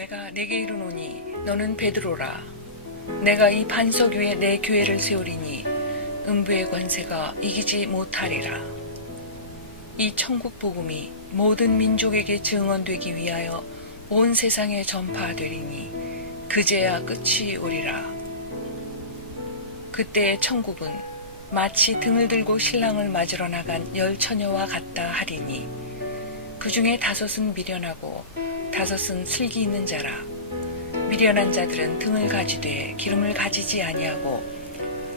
내가 네게 이르노니 너는 베드로라. 내가 이 반석 위에 내 교회를 세우리니 음부의 권세가 이기지 못하리라. 이 천국 복음이 모든 민족에게 증언되기 위하여 온 세상에 전파되리니 그제야 끝이 오리라. 그때의 천국은 마치 등을 들고 신랑을 맞으러 나간 10처녀와 같다 하리니 그 중에 5은 미련하고 5은 슬기 있는 자라. 미련한 자들은 등을 가지되 기름을 가지지 아니하고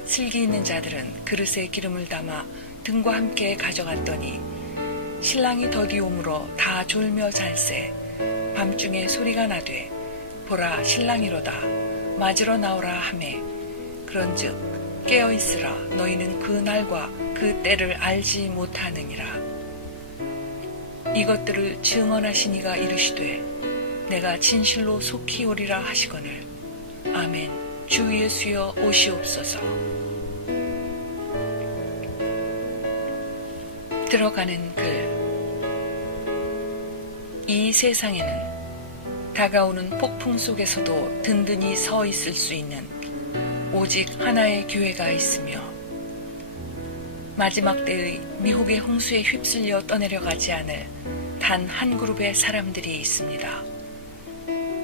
슬기 있는 자들은 그릇에 기름을 담아 등과 함께 가져갔더니 신랑이 더디 오므로 다 졸며 잘세. 밤중에 소리가 나되 보라 신랑이로다 맞으러 나오라 하매 그런즉 깨어있으라. 너희는 그 날과 그 때를 알지 못하느니라. 이것들을 증언하시니가 이르시되 내가 진실로 속히 오리라 하시거늘. 아멘. 주 예수여 오시옵소서. 들어가는 글. 이 세상에는 다가오는 폭풍 속에서도 든든히 서 있을 수 있는 오직 하나의 교회가 있으며 마지막 때의 미혹의 홍수에 휩쓸려 떠내려가지 않을 단 한 그룹의 사람들이 있습니다.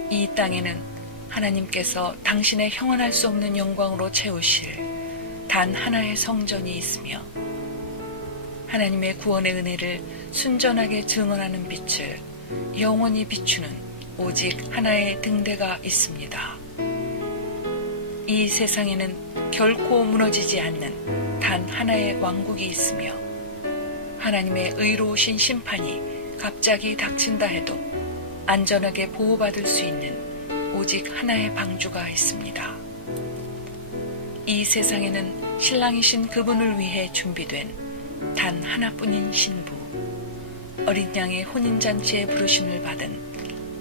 이 땅에는 하나님께서 당신의 형언할 수 없는 영광으로 채우실 단 하나의 성전이 있으며 하나님의 구원의 은혜를 순전하게 증언하는 빛을 영원히 비추는 오직 하나의 등대가 있습니다. 이 세상에는 결코 무너지지 않는 단 하나의 왕국이 있으며 하나님의 의로우신 심판이 갑자기 닥친다 해도 안전하게 보호받을 수 있는 오직 하나의 방주가 있습니다. 이 세상에는 신랑이신 그분을 위해 준비된 단 하나뿐인 신부, 어린 양의 혼인잔치에 부르심을 받은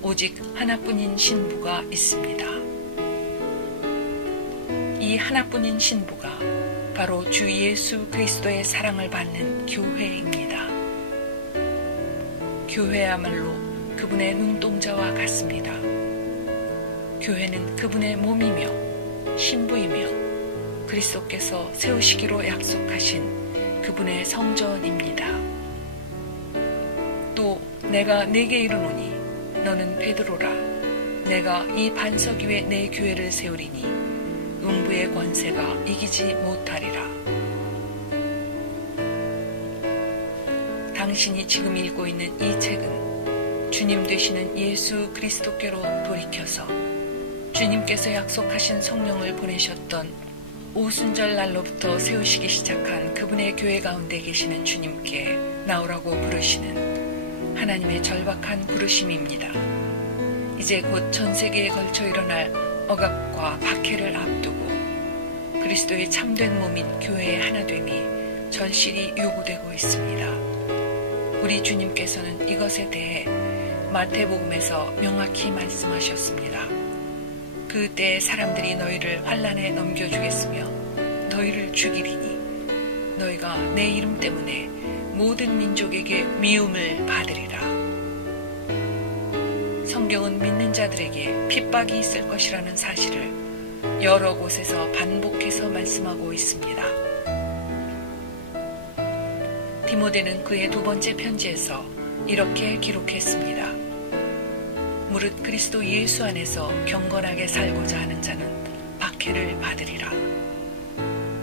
오직 하나뿐인 신부가 있습니다. 이 하나뿐인 신부가 바로 주 예수 그리스도의 사랑을 받는 교회입니다. 교회야말로 그분의 눈동자와 같습니다. 교회는 그분의 몸이며 신부이며 그리스도께서 세우시기로 약속하신 그분의 성전입니다. 또 내가 네게 이르노니 너는 베드로라. 내가 이 반석 위에 내 교회를 세우리니 음부의 권세가 이기지 못하리라. 당신이 지금 읽고 있는 이 책은 주님 되시는 예수 그리스도께로 돌이켜서 주님께서 약속하신 성령을 보내셨던 오순절 날로부터 세우시기 시작한 그분의 교회 가운데 계시는 주님께 나오라고 부르시는 하나님의 절박한 부르심입니다. 이제 곧 전 세계에 걸쳐 일어날 억압과 박해를 앞두고 그리스도의 참된 몸인 교회의 하나됨이 절실히 요구되고 있습니다. 우리 주님께서는 이것에 대해 마태복음에서 명확히 말씀하셨습니다. 그 때에 사람들이 너희를 환난에 넘겨주겠으며 너희를 죽이리니 너희가 내 이름 때문에 모든 민족에게 미움을 받으리라. 성경은 믿는 자들에게 핍박이 있을 것이라는 사실을 여러 곳에서 반복해서 말씀하고 있습니다. 디모데는 그의 2번째 편지에서 이렇게 기록했습니다. 무릇 그리스도 예수 안에서 경건하게 살고자 하는 자는 박해를 받으리라.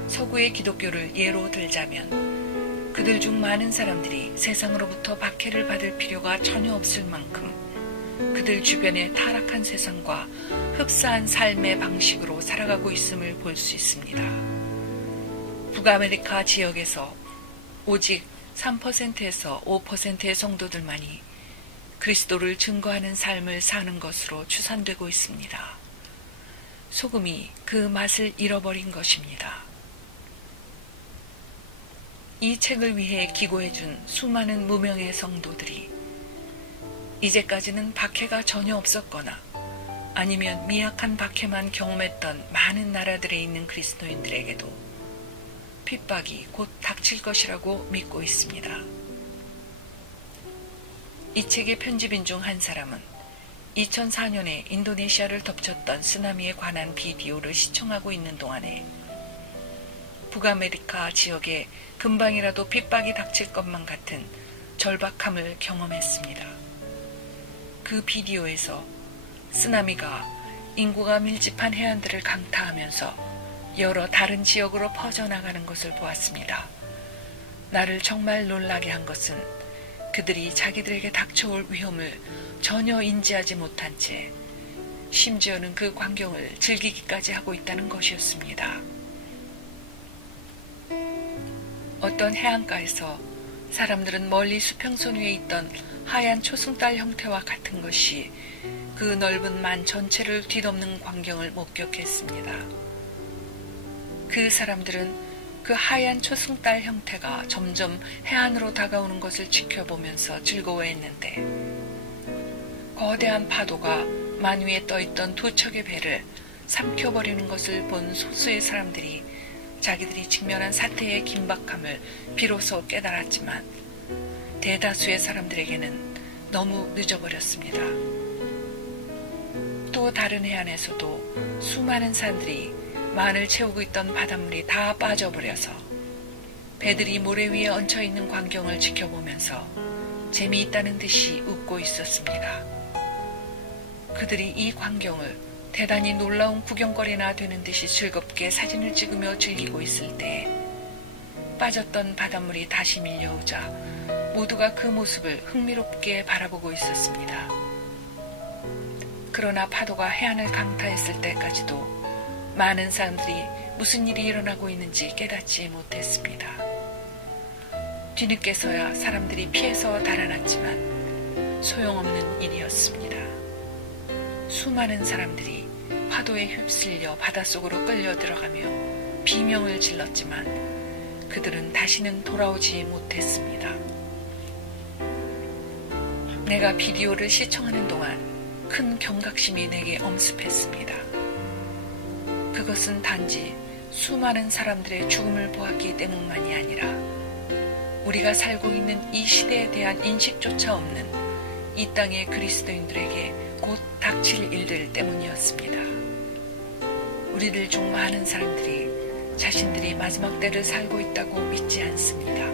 서구의 기독교를 예로 들자면 그들 중 많은 사람들이 세상으로부터 박해를 받을 필요가 전혀 없을 만큼 그들 주변의 타락한 세상과 흡사한 삶의 방식으로 살아가고 있음을 볼 수 있습니다. 북아메리카 지역에서 오직 3%에서 5%의 성도들만이 그리스도를 증거하는 삶을 사는 것으로 추산되고 있습니다. 소금이 그 맛을 잃어버린 것입니다. 이 책을 위해 기고해준 수많은 무명의 성도들이 이제까지는 박해가 전혀 없었거나 아니면 미약한 박해만 경험했던 많은 나라들에 있는 그리스도인들에게도 핍박이 곧 닥칠 것이라고 믿고 있습니다. 이 책의 편집인 중 한 사람은 2004년에 인도네시아를 덮쳤던 쓰나미에 관한 비디오를 시청하고 있는 동안에 북아메리카 지역에 금방이라도 핍박이 닥칠 것만 같은 절박함을 경험했습니다. 그 비디오에서 쓰나미가 인구가 밀집한 해안들을 강타하면서 여러 다른 지역으로 퍼져나가는 것을 보았습니다. 나를 정말 놀라게 한 것은 그들이 자기들에게 닥쳐올 위험을 전혀 인지하지 못한 채 심지어는 그 광경을 즐기기까지 하고 있다는 것이었습니다. 어떤 해안가에서 사람들은 멀리 수평선 위에 있던 하얀 초승달 형태와 같은 것이 그 넓은 만 전체를 뒤덮는 광경을 목격했습니다. 그 사람들은 그 하얀 초승달 형태가 점점 해안으로 다가오는 것을 지켜보면서 즐거워했는데 거대한 파도가 만 위에 떠있던 두 척의 배를 삼켜버리는 것을 본 소수의 사람들이 자기들이 직면한 사태의 긴박함을 비로소 깨달았지만 대다수의 사람들에게는 너무 늦어버렸습니다. 또 다른 해안에서도 수많은 사람들이 만을 채우고 있던 바닷물이 다 빠져버려서 배들이 모래 위에 얹혀있는 광경을 지켜보면서 재미있다는 듯이 웃고 있었습니다. 그들이 이 광경을 대단히 놀라운 구경거리나 되는 듯이 즐겁게 사진을 찍으며 즐기고 있을 때 빠졌던 바닷물이 다시 밀려오자 모두가 그 모습을 흥미롭게 바라보고 있었습니다. 그러나 파도가 해안을 강타했을 때까지도 많은 사람들이 무슨 일이 일어나고 있는지 깨닫지 못했습니다. 뒤늦게서야 사람들이 피해서 달아났지만 소용없는 일이었습니다. 수많은 사람들이 파도에 휩쓸려 바닷속으로 끌려 들어가며 비명을 질렀지만 그들은 다시는 돌아오지 못했습니다. 내가 비디오를 시청하는 동안 큰 경각심이 내게 엄습했습니다. 그것은 단지 수많은 사람들의 죽음을 보았기 때문만이 아니라 우리가 살고 있는 이 시대에 대한 인식조차 없는 이 땅의 그리스도인들에게 곧 닥칠 일들 때문이었습니다. 우리들 중 많은 사람들이 자신들이 마지막 때를 살고 있다고 믿지 않습니다.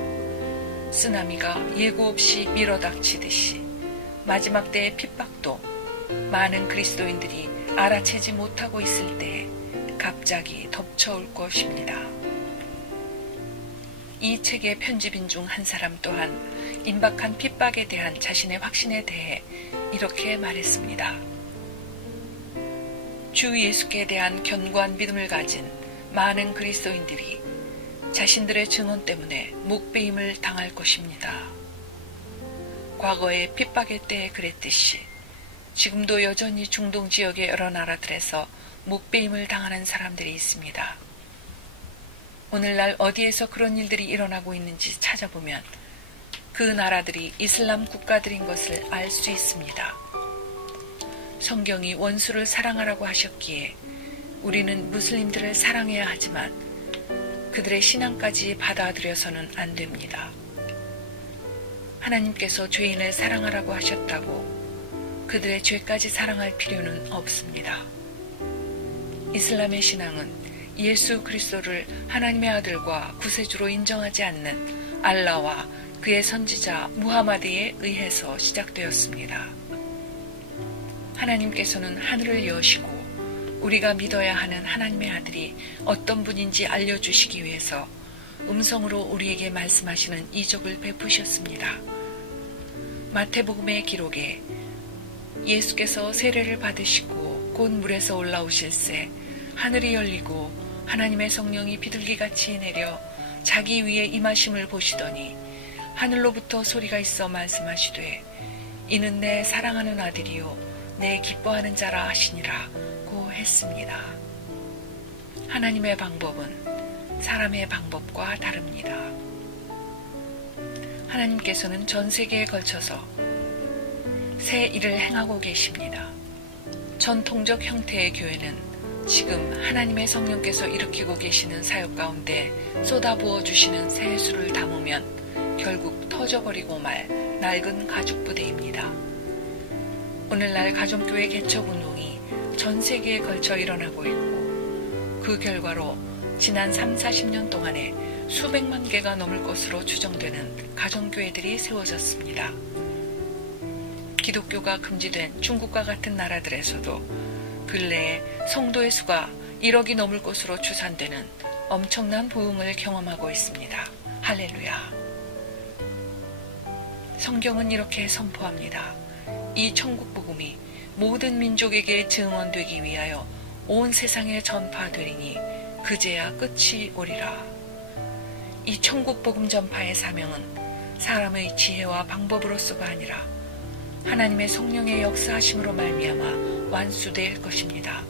쓰나미가 예고 없이 밀어닥치듯이 마지막 때의 핍박도 많은 그리스도인들이 알아채지 못하고 있을 때에 갑자기 덮쳐올 것입니다. 이 책의 편집인 중 한 사람 또한 임박한 핍박에 대한 자신의 확신에 대해 이렇게 말했습니다. 주 예수께 대한 견고한 믿음을 가진 많은 그리스도인들이 자신들의 증언 때문에 목베임을 당할 것입니다. 과거의 핍박의 때에 그랬듯이 지금도 여전히 중동 지역의 여러 나라들에서 목베임을 당하는 사람들이 있습니다. 오늘날 어디에서 그런 일들이 일어나고 있는지 찾아보면 그 나라들이 이슬람 국가들인 것을 알 수 있습니다. 성경이 원수를 사랑하라고 하셨기에 우리는 무슬림들을 사랑해야 하지만 그들의 신앙까지 받아들여서는 안 됩니다. 하나님께서 죄인을 사랑하라고 하셨다고 그들의 죄까지 사랑할 필요는 없습니다. 이슬람의 신앙은 예수 그리스도를 하나님의 아들과 구세주로 인정하지 않는 알라와 그의 선지자 무하마드에 의해서 시작되었습니다. 하나님께서는 하늘을 여시고 우리가 믿어야 하는 하나님의 아들이 어떤 분인지 알려주시기 위해서 음성으로 우리에게 말씀하시는 이적을 베푸셨습니다. 마태복음의 기록에 예수께서 세례를 받으시고 곧 물에서 올라오실새 하늘이 열리고 하나님의 성령이 비둘기같이 내려 자기 위에 임하심을 보시더니 하늘로부터 소리가 있어 말씀하시되 이는 내 사랑하는 아들이요 내 기뻐하는 자라 하시니라고 했습니다. 하나님의 방법은 사람의 방법과 다릅니다. 하나님께서는 전 세계에 걸쳐서 새 일을 행하고 계십니다. 전통적 형태의 교회는 지금 하나님의 성령께서 일으키고 계시는 사역 가운데 쏟아부어 주시는 새 수를 담으면 결국 터져버리고 말 낡은 가죽 부대입니다. 오늘날 가정교회 개척 운동이 전 세계에 걸쳐 일어나고 있고 그 결과로 지난 3, 40년 동안에 수백만 개가 넘을 것으로 추정되는 가정교회들이 세워졌습니다. 기독교가 금지된 중국과 같은 나라들에서도 근래에 성도의 수가 1억이 넘을 것으로 추산되는 엄청난 부흥을 경험하고 있습니다. 할렐루야. 성경은 이렇게 선포합니다. 이 천국 복음이 모든 민족에게 증언되기 위하여 온 세상에 전파되리니 그제야 끝이 오리라. 이 천국 복음 전파의 사명은 사람의 지혜와 방법으로서가 아니라 하나님의 성령의 역사하심으로 말미암아 완수될 것입니다.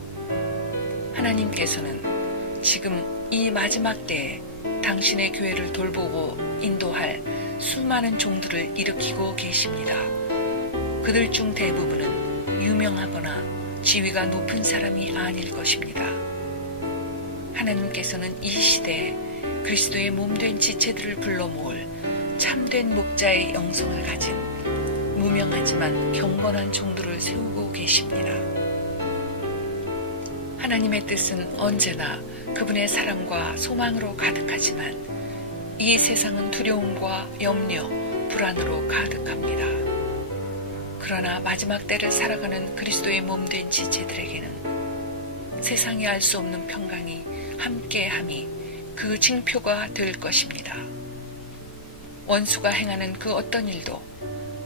하나님께서는 지금 이 마지막 때에 당신의 교회를 돌보고 인도할 수많은 종들을 일으키고 계십니다. 그들 중 대부분은 유명하거나 지위가 높은 사람이 아닐 것입니다. 하나님께서는 이 시대에 그리스도의 몸된 지체들을 불러 모을 참된 목자의 영성을 가진 무명하지만 경건한 종들을 세우고 계십니다. 하나님의 뜻은 언제나 그분의 사랑과 소망으로 가득하지만 이 세상은 두려움과 염려, 불안으로 가득합니다. 그러나 마지막 때를 살아가는 그리스도의 몸된 지체들에게는 세상이 알 수 없는 평강이 함께함이 그 징표가 될 것입니다. 원수가 행하는 그 어떤 일도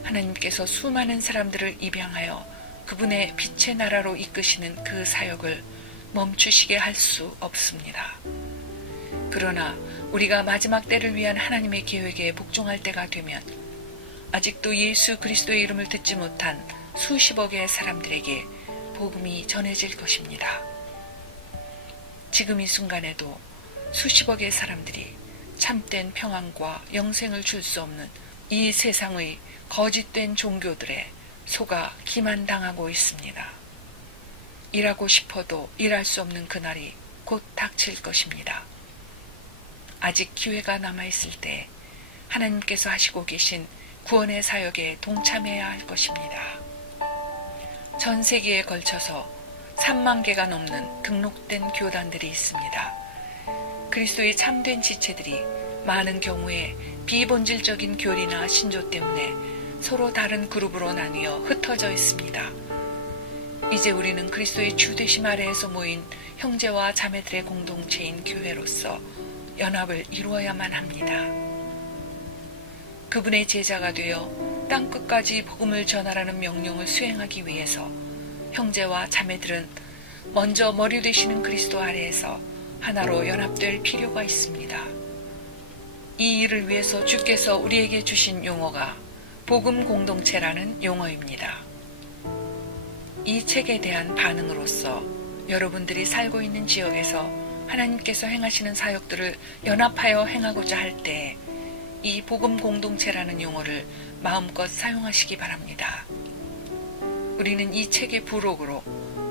하나님께서 수많은 사람들을 입양하여 그분의 빛의 나라로 이끄시는 그 사역을 멈추시게 할 수 없습니다. 그러나 우리가 마지막 때를 위한 하나님의 계획에 복종할 때가 되면 아직도 예수 그리스도의 이름을 듣지 못한 수십억의 사람들에게 복음이 전해질 것입니다. 지금 이 순간에도 수십억의 사람들이 참된 평안과 영생을 줄 수 없는 이 세상의 거짓된 종교들에 속아 기만당하고 있습니다. 일하고 싶어도 일할 수 없는 그날이 곧 닥칠 것입니다. 아직 기회가 남아있을 때 하나님께서 하시고 계신 구원의 사역에 동참해야 할 것입니다. 전 세계에 걸쳐서 3만 개가 넘는 등록된 교단들이 있습니다. 그리스도의 참된 지체들이 많은 경우에 비본질적인 교리나 신조 때문에 서로 다른 그룹으로 나뉘어 흩어져 있습니다. 이제 우리는 그리스도의 주되심 아래에서 모인 형제와 자매들의 공동체인 교회로서 연합을 이루어야만 합니다. 그분의 제자가 되어 땅끝까지 복음을 전하라는 명령을 수행하기 위해서 형제와 자매들은 먼저 머리 되시는 그리스도 아래에서 하나로 연합될 필요가 있습니다. 이 일을 위해서 주께서 우리에게 주신 용어가 복음 공동체라는 용어입니다. 이 책에 대한 반응으로서 여러분들이 살고 있는 지역에서 하나님께서 행하시는 사역들을 연합하여 행하고자 할 때 이 복음 공동체라는 용어를 마음껏 사용하시기 바랍니다. 우리는 이 책의 부록으로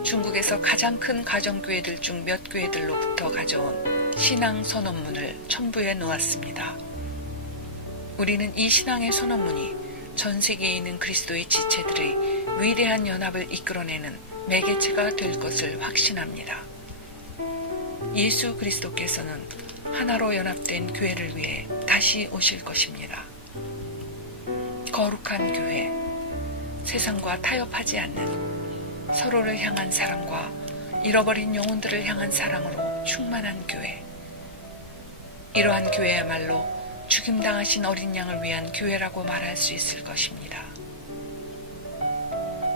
중국에서 가장 큰 가정교회들 중 몇 교회들로부터 가져온 신앙 선언문을 첨부해 놓았습니다. 우리는 이 신앙의 선언문이 전 세계에 있는 그리스도의 지체들의 위대한 연합을 이끌어내는 매개체가 될 것을 확신합니다. 예수 그리스도께서는 하나로 연합된 교회를 위해 다시 오실 것입니다. 거룩한 교회, 세상과 타협하지 않는 서로를 향한 사랑과 잃어버린 영혼들을 향한 사랑으로 충만한 교회. 이러한 교회야말로 죽임당하신 어린 양을 위한 교회라고 말할 수 있을 것입니다.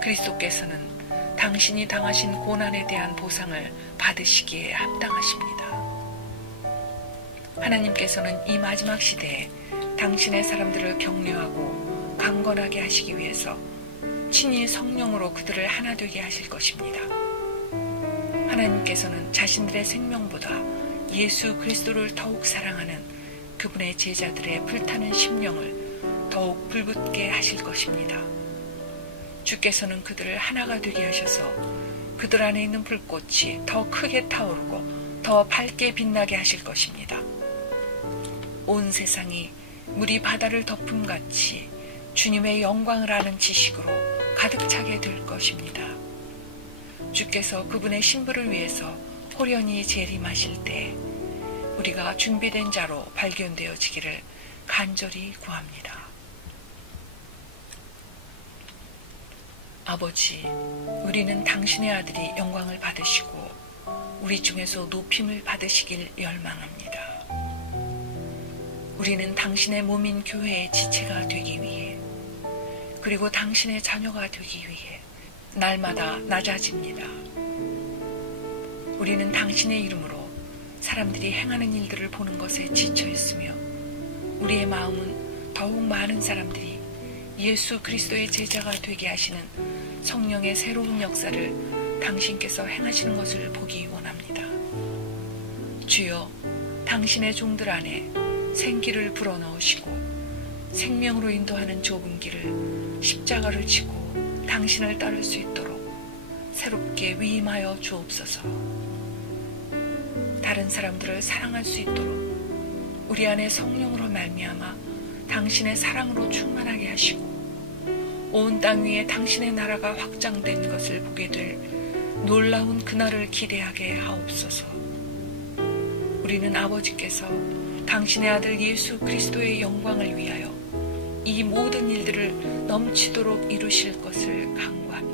그리스도께서는 당신이 당하신 고난에 대한 보상을 받으시기에 합당하십니다. 하나님께서는 이 마지막 시대에 당신의 사람들을 격려하고 강건하게 하시기 위해서 친히 성령으로 그들을 하나 되게 하실 것입니다. 하나님께서는 자신들의 생명보다 예수 그리스도를 더욱 사랑하는 그분의 제자들의 불타는 심령을 더욱 불붙게 하실 것입니다. 주께서는 그들을 하나가 되게 하셔서 그들 안에 있는 불꽃이 더 크게 타오르고 더 밝게 빛나게 하실 것입니다. 온 세상이 물이 바다를 덮음같이 주님의 영광을 아는 지식으로 가득 차게 될 것입니다. 주께서 그분의 신부를 위해서 호련히 재림하실 때 우리가 준비된 자로 발견되어지기를 간절히 구합니다. 아버지, 우리는 당신의 아들이 영광을 받으시고 우리 중에서 높임을 받으시길 열망합니다. 우리는 당신의 몸인 교회의 지체가 되기 위해, 그리고 당신의 자녀가 되기 위해 날마다 낮아집니다. 우리는 당신의 이름으로 사람들이 행하는 일들을 보는 것에 지쳐 있으며 우리의 마음은 더욱 많은 사람들이 예수 그리스도의 제자가 되게 하시는 성령의 새로운 역사를 당신께서 행하시는 것을 보기 원합니다. 주여, 당신의 종들 안에 생기를 불어넣으시고 생명으로 인도하는 좁은 길을 십자가를 지고 당신을 따를 수 있도록 새롭게 위임하여 주옵소서. 다른 사람들을 사랑할 수 있도록 우리 안에 성령으로 말미암아 당신의 사랑으로 충만하게 하시고 온 땅 위에 당신의 나라가 확장된 것을 보게 될 놀라운 그날을 기대하게 하옵소서. 우리는 아버지께서 당신의 아들 예수 그리스도의 영광을 위하여 이 모든 일들을 넘치도록 이루실 것을 간구합니다.